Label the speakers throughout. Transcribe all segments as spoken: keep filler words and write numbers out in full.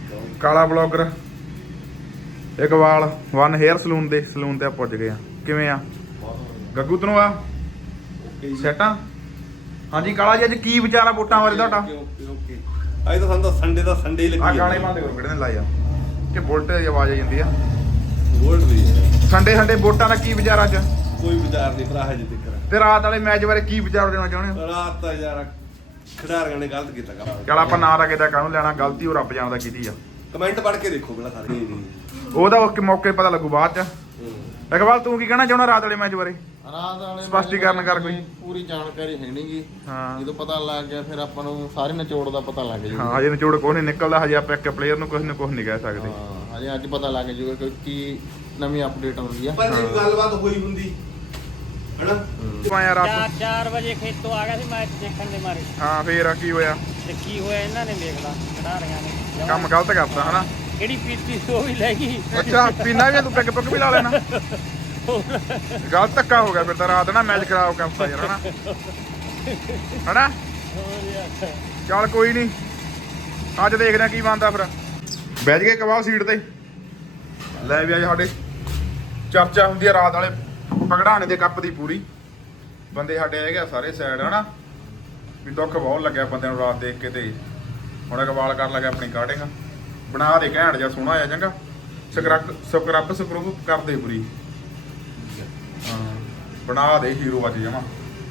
Speaker 1: ਕਾਲਾ blogger Iqbal one hair salon ਦੇ salon ਤੇ ਆ ਪੁੱਜ ਗਏ ਆ। ਕਿਵੇਂ ਆ ਗੱਗੂ ਤੈਨੂੰ ਆ ਸੈਟਾਂ? ਹਾਂਜੀ ਕਾਲਾ ਜੀ ਅੱਜ ਕੀ ਵਿਚਾਰਾ ਵੋਟਾਂ ਬਾਰੇ ਤੁਹਾਡਾ?
Speaker 2: ਅੱਜ ਤਾਂ ਸਾਨੂੰ ਤਾਂ ਸੰਡੇ ਦਾ ਸੰਡੇ ਹੀ ਲੱਗੀ
Speaker 1: ਆ ਗਾਣੇ ਬੰਦ ਕਰੋ ਕਿਹੜੇ ਨੇ ਲਾਏ ਆ ਕਿ ਬੁਲਟ ਦੀ ਆਵਾਜ਼ ਆ ਜਾਂਦੀ ਆ।
Speaker 2: ਵੋਟ ਦੀ
Speaker 1: ਸੰਡੇ ਸੰਡੇ ਵੋਟਾਂ ਦਾ ਕੀ ਵਿਚਾਰ ਅੱਜ?
Speaker 2: ਕੋਈ ਵਿਚਾਰ ਨਹੀਂ ਭਰਾ ਹਜੇ ਤੱਕ।
Speaker 1: ਤੇ ਰਾਤ ਵਾਲੇ ਮੈਚ ਬਾਰੇ ਕੀ ਵਿਚਾਰ ਦੇਣਾ ਚਾਹੁੰਦੇ ਹੋ?
Speaker 2: ਰਾਤ ਤਾਂ ਯਾਰ ਖਿਡਾਰੀਆਂ ਨੇ ਗਲਤ ਕੀਤਾ ਕੰਮ।
Speaker 1: ਚੱਲ ਆਪਾਂ ਨਾਂ ਦਾ ਕਿਤੇ ਕਾਹਨੂੰ ਲੈਣਾ, ਗਲਤੀ ਉਹ ਰੱਬ ਜਾਣਦਾ ਕੀਤੀ ਆ।
Speaker 2: ਕਮੈਂਟ ਪੜ੍ਹ ਕੇ ਦੇਖੋ ਪਹਿਲਾਂ ਸਾਰੇ।
Speaker 1: ਉਹਦਾ ਉਸ ਮੌਕੇ ਪਤਾ ਲੱਗੂ ਬਾਅਦ ਚ। ਇਕਬਾਲ ਤੂੰ ਕੀ ਕਹਿਣਾ ਚਾਹੁੰਦਾ ਰਾਤ ਵਾਲੇ ਮੈਚ ਬਾਰੇ?
Speaker 3: ਰਾਤ ਵਾਲੇ
Speaker 1: ਸਪਸ਼ਟੀਕਰਨ ਕਰ ਕੋਈ।
Speaker 3: ਪੂਰੀ ਜਾਣਕਾਰੀ ਹੈ ਨਹੀਂਗੀ।
Speaker 1: ਹਾਂ
Speaker 3: ਜਦੋਂ ਪਤਾ ਲੱਗ ਗਿਆ ਫਿਰ ਆਪਾਂ ਨੂੰ ਸਾਰੇ ਨਿਚੋੜ ਦਾ ਪਤਾ ਲੱਗ ਜਾਊਗਾ।
Speaker 1: ਹਾਂ ਹਜੇ ਨਿਚੋੜ ਕੋਈ ਨਹੀਂ ਨਿਕਲਦਾ, ਹਜੇ ਆਪਾਂ ਇੱਕ ਪਲੇਅਰ ਨੂੰ ਕੁਝ ਨਾ ਕੁਝ ਨਹੀਂ ਕਹਿ ਸਕਦੇ।
Speaker 3: ਹਾਂ ਹਜੇ ਅੱਜ ਪਤਾ ਲੱਗ ਜਾਊਗਾ ਕਿ ਕੀ ਨਵੀਂ ਅਪਡੇਟ ਆਉਂਦੀ ਆ।
Speaker 2: ਪਰ ਜੇ ਗੱਲਬਾਤ ਹੋਈ ਹੁੰਦੀ ਹਨਾ
Speaker 1: ਮੈਂ ਯਾਰ
Speaker 4: ਚਾਰ
Speaker 1: ਆਪ
Speaker 4: ਚਾਰ ਵਜੇ ਖੇਤੋਂ ਆ ਗਿਆ ਸੀ ਮੈਚ ਦੇਖਣ ਦੇ ਮਾਰੇ।
Speaker 1: ਹਾਂ ਫੇਰ ਕੀ ਹੋਇਆ?
Speaker 4: ਤੇ ਕੀ ਹੋਇਆ ਇਹਨਾਂ ਨੇ ਦੇਖ ਲਾ ਖਿਡਾਰੀਆਂ ਨੇ
Speaker 1: ਕੰਮ ਗਲਤ ਕਰਤਾ ਹਨਾ।
Speaker 4: ਕਿਹੜੀ ਪੀਤੀ ਸੀ ਉਹ ਵੀ ਲੈ ਗਈ।
Speaker 1: ਅੱਛਾ ਪੀਣਾ ਵੀ ਤੂੰ ਪਿੱਕ ਪੁੱਕ ਵੀ ਲਾ ਲੈਣਾ। ਗਲਤ ਧੱਕਾ ਹੋ ਗਿਆ ਫਿਰ ਤਾਂ ਰਾਤ ਨਾ ਮੈਚ ਖਰਾਬ ਕਰਤਾ ਯਾਰ ਹਨਾ ਹਨਾ। ਚੱਲ ਕੋਈ ਨਹੀਂ ਅੱਜ ਦੇਖਦੇ ਆ ਕੀ ਬਣਦਾ ਫਿਰ। ਬੈਠ ਗਏ ਕਬਾਬ ਸੀਟ ਤੇ ਲੈ ਵੀ ਅੱਜ ਸਾਡੇ ਚਰਚਾ ਹੁੰਦੀ ਆ ਰਾਤ ਵਾਲੇ ਪਗੜਾਣੇ ਦੇ ਕੱਪ ਦੀ ਪੂਰੀ। ਬੰਦੇ ਸਾਡੇ ਹੈਗੇ ਆ ਸਾਰੇ ਸਾਈਡ ਹਨਾ ਵੀ ਦੁੱਖ ਬਹੁਤ ਲੱਗਿਆ ਬੰਦਿਆਂ ਨੂੰ ਰਾਤ ਦੇਖ ਕੇ। ਤੇ ਹੁਣ ਇਕਬਾਲ ਕਰਨ ਲੱਗਾ ਆਪਣੀ ਕਾਟਿੰਗ ਬਣਾ ਦੇ ਘੈਂਟ ਜਿਹਾ ਸੋਹਣਾ ਆ ਚੰਗਾ। ਸਕਰੱਬ ਸਕਰੱਬ ਸਕਰੂਬ ਕਰਦੇ ਪੂਰੀ। ਹਾਂ ਬਣਾ ਦੇ ਹੀਰੋ ਅੱਜ ਜਮਾ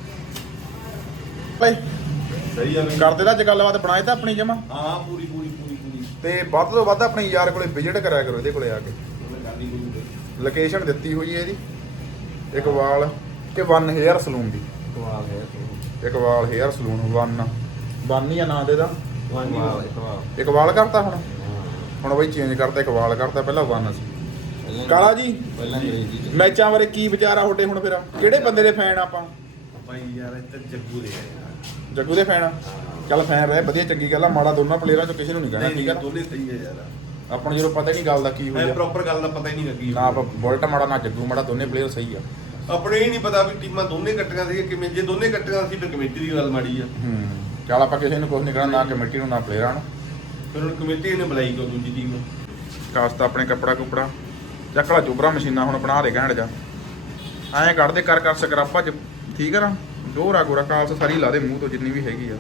Speaker 1: ਭਾਈ
Speaker 2: ਸਹੀ ਆ
Speaker 1: ਕਰਦੇ ਤਾਂ ਅੱਜ ਗੱਲਬਾਤ ਬਣਾਏ ਤਾਂ ਆਪਣੀ ਜਮਾ।
Speaker 2: ਹਾਂ ਪੂਰੀ ਪੂਰੀ ਪੂਰੀ ਪੂਰੀ
Speaker 1: ਤੇ ਵੱਧ ਤੋਂ ਵੱਧ ਆਪਣੀ ਯਾਰ ਕੋਲੇ ਵਿਜ਼ਿਟ ਕਰਿਆ ਕਰੋ ਇਹਦੇ ਕੋਲੇ ਆ ਕੇ। ਲੋਕੇਸ਼ਨ ਦਿੱਤੀ ਹੋਈ ਹੈ ਇਹਦੀ ਇਕਬਾਲ ਕਿ ਵਨ ਹੇਅਰ ਸਲੂਨ ਦੀ।
Speaker 3: ਸਵਾਲ ਹੈ
Speaker 1: Iqbal hair salon one one ਹੀ ਆ ਨਾਂ ਦੇ ਦਾ।
Speaker 3: ਸਵਾਲ
Speaker 1: ਇਕਬਾਲ ਕਰਤਾ ਹੁਣ ਹੁਣ ਬਈ ਚੇਂਜ ਕਰਤਾ ਇਕਬਾਲ ਕਰਤਾ ਪਹਿਲਾਂ ਵਨ ਸੀ। ਕਾਲਾ ਜੀ
Speaker 3: ਪਹਿਲਾਂ ਅੰਗਰੇਜ਼ੀ ਚ
Speaker 1: ਮੈਚਾਂ ਬਾਰੇ ਕੀ ਵਿਚਾਰ ਆ ਤੁਹਾਡੇ ਹੁਣ ਫਿਰ? ਕਿਹੜੇ ਬੰਦੇ ਦੇ ਫੈਨ ਆਪਾਂ?
Speaker 2: ਭਾਈ ਯਾਰ ਇੱਥੇ ਜੱਗੂ ਦੇ ਯਾਰ
Speaker 1: ਜੱਗੂ ਦੇ ਫੈਨ। ਚੱਲ ਫੈਨ ਰਹੇ ਵਧੀਆ ਚੰਗੀ ਗੱਲ ਆ। ਮਾੜਾ ਦੋਨਾਂ ਪਲੇਅਰਾਂ ਚੋਂ ਕਿਸੇ ਨੂੰ ਨਹੀਂ ਕਹਿਣਾ ਠੀਕ ਆ।
Speaker 2: ਦੋਨੇ ਸਹੀ ਹੈ ਯਾਰ।
Speaker 1: ਆਪਾਂ ਨੂੰ ਜਦੋਂ ਪਤਾ ਹੀ ਨਹੀਂ ਗੱਲ ਦਾ ਕੀ
Speaker 2: ਮੈਂ
Speaker 1: ਹੋਇਆ
Speaker 2: ਪ੍ਰੋਪਰ ਗੱਲ ਦਾ ਪਤਾ ਹੀ ਨਹੀਂ ਲੱਗੀ।
Speaker 1: ਨਾ ਆਪਾਂ ਬੁਲਟ ਮਾੜਾ ਨਾ ਜੱਗੂ ਮਾੜਾ, ਦੋਨੇ ਪਲੇਅਰ ਸਹੀ ਆ।
Speaker 2: ਆਪਣੇ ਹੀ ਨਹੀਂ ਪਤਾ ਵੀ ਟੀਮਾਂ ਦੋਨੇ ਕੱਟੀਆਂ ਸੀ ਕਿਵੇਂ। ਜੇ ਦੋਨੇ ਕੱਟੀਆਂ ਸੀ ਫਿਰ ਕਮੇਟੀ ਦੀ ਗੱਲ ਮਾੜੀ ਆ।
Speaker 1: ਹੂੰ ਚੱਲ ਆਪਾਂ ਕਿਸੇ ਨੂੰ ਕੁਝ ਨਹੀਂ ਕਹਿਣਾ, ਨਾ ਕਮੇਟੀ ਨੂੰ ਨਾ ਪਲੇਅਰਾਂ ਨੂੰ।
Speaker 2: ਫਿਰ ਹੁਣ ਕਮੇਟੀ ਨੇ ਬੁਲਾਈ ਕਿਉਂ ਦੂਜੀ ਟੀਮ ਨੂੰ?
Speaker 1: ਕਾਸਤਾ ਆਪਣੇ ਕੱਪੜਾ ਕੁਪੜਾ ਚੱਕਲਾ ਚੁਬਰਾ ਮਸ਼ੀਨਾਂ ਹੁਣ ਬਣਾ ਦੇ ਘੈਂਟ ਜਾ ਐਂ ਕੱਢਦੇ ਕਰ ਕਰ ਸਕਰਾਪਾ ਚ ਠੀਕ ਆ ਨਾ। ਦੋਹਰਾ ਗੋਰਾ ਕਾਲਸ ਸਾਰੀ ਲਾ ਦੇ ਮੂੰਹ ਤੋਂ ਜਿੰਨੀ ਵੀ ਹੈਗੀ ਆ।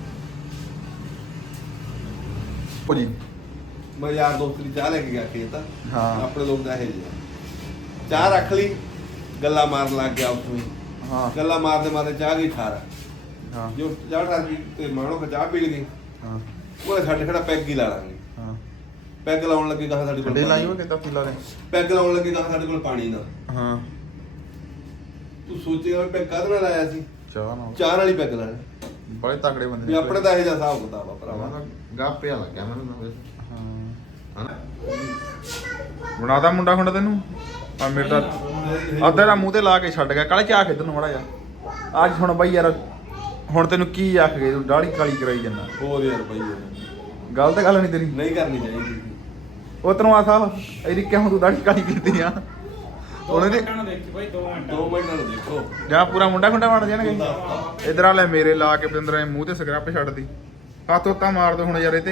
Speaker 1: ਉਹ ਜੀ
Speaker 2: ਮੈਂ ਯਾਰ ਦੋਸਤ ਦੀ ਚਾਹ ਲੈ ਕੇ ਗਿਆ ਖੇਤ।
Speaker 1: ਹਾਂ।
Speaker 2: ਆਪਣੇ ਲੋਕ ਦਾ ਇਹ ਜਿਹਾ ਚਾਹ ਰੱਖ ਲਈ ਗੱਲਾਂ ਮਾਰਨ ਲੱਗ ਗਿਆ ਉੱਥੋਂ।
Speaker 1: ਹਾਂ
Speaker 2: ਗੱਲਾਂ ਮਾਰਦੇ ਮਾਰਦੇ ਚਾਹ ਗਈ ਠਾਰ।
Speaker 1: ਹਾਂ
Speaker 2: ਜੋ ਚਾਹ ਠਾਰ ਗਈ ਤੇ ਮਾਣੋ ਕਿ ਚਾਹ ਪੀ ਲਈ।
Speaker 1: ਹਾਂ
Speaker 2: ਉਹ ਸਾਡੇ ਖੜਾ ਪੈਗ ਹੀ ਲਾ ਲਾਂਗੇ।
Speaker 1: ਹਾਂ
Speaker 2: ਪੈਗ ਲਾਉਣ ਲੱਗੇ ਕਹਾ ਸਾਡੇ ਕੋਲ
Speaker 1: ਡੇ ਲਾਈ ਹੋਏ ਕਿਦਾਂ ਕੀ ਲਾ ਦੇ?
Speaker 2: ਪੈਗ ਲਾਉਣ ਲੱਗੇ ਕਹਾ ਸਾਡੇ ਕੋਲ ਪਾਣੀ ਨਾ।
Speaker 1: ਹਾਂ
Speaker 2: ਤੂੰ ਸੋਚੇਗਾ ਵੀ ਪੈਗ ਕਾਹਦੇ ਨਾਲ ਆਇਆ ਸੀ?
Speaker 1: ਚਾਹ ਨਾਲ
Speaker 2: ਚਾਹ ਨਾਲ ਹੀ ਪੈਗ ਲਾਣਾ।
Speaker 1: ਬੜੇ ਤਕੜੇ ਬੰਦੇ
Speaker 2: ਵੀ ਆਪਣੇ ਤਾਂ ਇਹ ਜਿਹਾ ਹਿਸਾਬ ਕਿਤਾਬ ਆ ਭਰਾਵਾ।
Speaker 3: ਗਾਪਿਆ ਲੱਗਿਆ ਮੈਨੂੰ
Speaker 1: ਹਾਂ
Speaker 3: ਹਨਾ।
Speaker 1: ਬਣਾਦਾ ਮੁੰਡਾ ਖੁੰਡਾ ਤੈਨੂੰ ਆ ਮੇਰੇ ਤਾਂ ਅੱਧੇ ਦਾ ਮੂੰਹ ਤੇ ਲਾ ਕੇ ਛੱਡ ਗਿਆ। ਕਾਲੇ ਚਾਹ ਖੇਡਣ ਨੂੰ ਮੜਾ ਜਾ ਅੱਜ ਹੁਣ ਬਈ ਯਾਰ ਹੁਣ ਤੈਨੂੰ ਕੀ ਆਖ ਗਏ ਤੂੰ ਦਾੜੀ ਕਾਲੀ ਕਰਾਈ ਜਾਂਦਾ।
Speaker 2: ਹੋਰ ਯਾਰ ਬਾਈ
Speaker 1: ਗਲਤ ਗੱਲ ਨਹੀਂ ਤੇਰੀ।
Speaker 2: ਨਹੀਂ ਕਰਨੀ ਚਾਹੀਦੀ।
Speaker 1: ਉਹ ਤੈਨੂੰ ਆ ਸਾਹਿਬ ਇਹਦੀ ਕਿਉਂ ਤੂੰ ਦਾੜੀ ਕਾਲੀ ਕੀਤੀ ਆ? ਉਹਨੇ ਦੇ
Speaker 4: ਦੇਖੀ ਭਾਈ ਦੋ ਮਿੰਟ
Speaker 2: ਦੋ ਮਿੰਟ ਨਾਲ ਦੇਖੋ
Speaker 1: ਜਾਂ ਪੂਰਾ ਮੁੰਡਾ ਖੁੰਡਾ ਬਣ ਜਾਣਗੇ। ਇਧਰ ਆ ਲੈ ਮੇਰੇ ਲਾ ਕੇ ਪਤੰਦਰਾਂ ਮੂੰਹ ਤੇ ਸਕਰੱਪ ਛੱਡਦੀ। ਹੱਥ ਉੱਤਾ ਮਾਰ ਦੋ ਹੁਣ ਯਾਰ ਇਹ ਤੇ।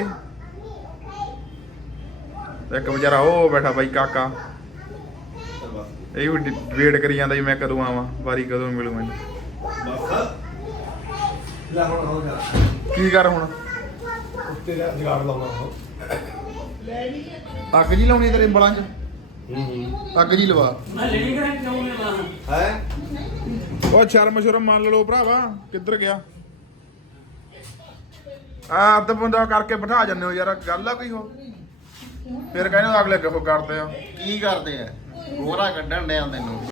Speaker 1: ਇੱਕ ਵਿਚਾਰਾ ਉਹ ਬੈਠਾ ਬਾਈ ਕਾਕਾ ਇਹ ਵੀ ਵੇਟ ਕਰੀ ਜਾਂਦਾ ਜੀ ਮੈਂ ਕਦੋਂ ਆਵਾਂ, ਵਾਰੀ ਕਦੋਂ ਮਿਲੂ ਮੈਨੂੰ।
Speaker 2: ਬਸ ਲੈ ਹੁਣ ਹੋ ਗਿਆ
Speaker 1: ਕੀ ਕਰ ਹੁਣ?
Speaker 2: ਉੱਤੇ ਦਾ ਜਗਾੜ ਲਾਉਣਾ ਉਹ।
Speaker 1: ਅੱਗ ਜੀ ਲਾਉਣੀ ਤੇਰੇ ਬਲਾਂ 'ਚ?
Speaker 2: ਹੂੰ ਹੂੰ
Speaker 1: ਅੱਗ ਜੀ ਲਵਾ।
Speaker 4: ਮੈਂ ਲੈਣੀ ਕਰਾਂ ਕਿਉਂ ਨਹੀਂ ਲਾਣਾ
Speaker 2: ਹੈ।
Speaker 1: ਉਹ ਸ਼ਰਮ ਸ਼ਰਮ ਮੰਨ ਲਓ ਭਰਾਵਾ ਕਿੱਧਰ ਗਿਆ? ਆ ਅੱਧ ਬੰਦਾ ਕਰਕੇ ਬਿਠਾ ਜਾਂਦੇ ਹੋ ਯਾਰ, ਗੱਲ ਆ ਕੋਈ ਹੋ? ਫਿਰ ਕਹਿੰਦੇ ਅਗਲੇ ਕਿਹੋ ਕਰਦੇ ਆ?
Speaker 3: ਕੀ ਕਰਦੇ ਆ ਗੋਰਾ ਕੱਢਣ ਡਿਆ ਤੈਨੂੰ।